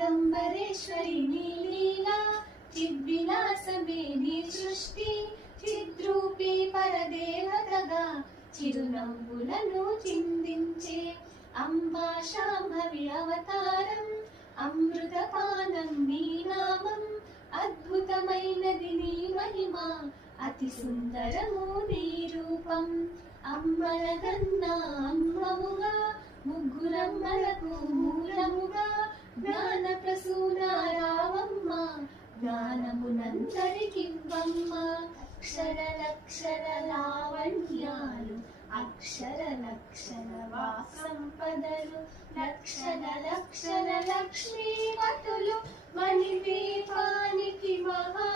చిదంబరేశ్వరి నీ లీలా, చిద్విలాసమే నీ సృష్టి, చిద్రూపి పరదేవతగా చిరునవ్వులను చిందించే అంబా శాంభవి అవతారం, అమృతపానం నీ నామం, అద్భుతమైనది నీ మహిమ, అతి సుందరము నీ రూపం. అమ్మలగన్నా అమ్మముగా, ముగ్గురమ్మలకు మూలముగా, జ్ఞాన ప్రసూన రావమ్మ, జ్ఞానమునందరికివ్వమ్మ. అక్షర లావణ్యాలు, అక్షర వాక్ సంపదలు, లక్షల లక్ష్మీపతులు, మణిదీపానికి మహా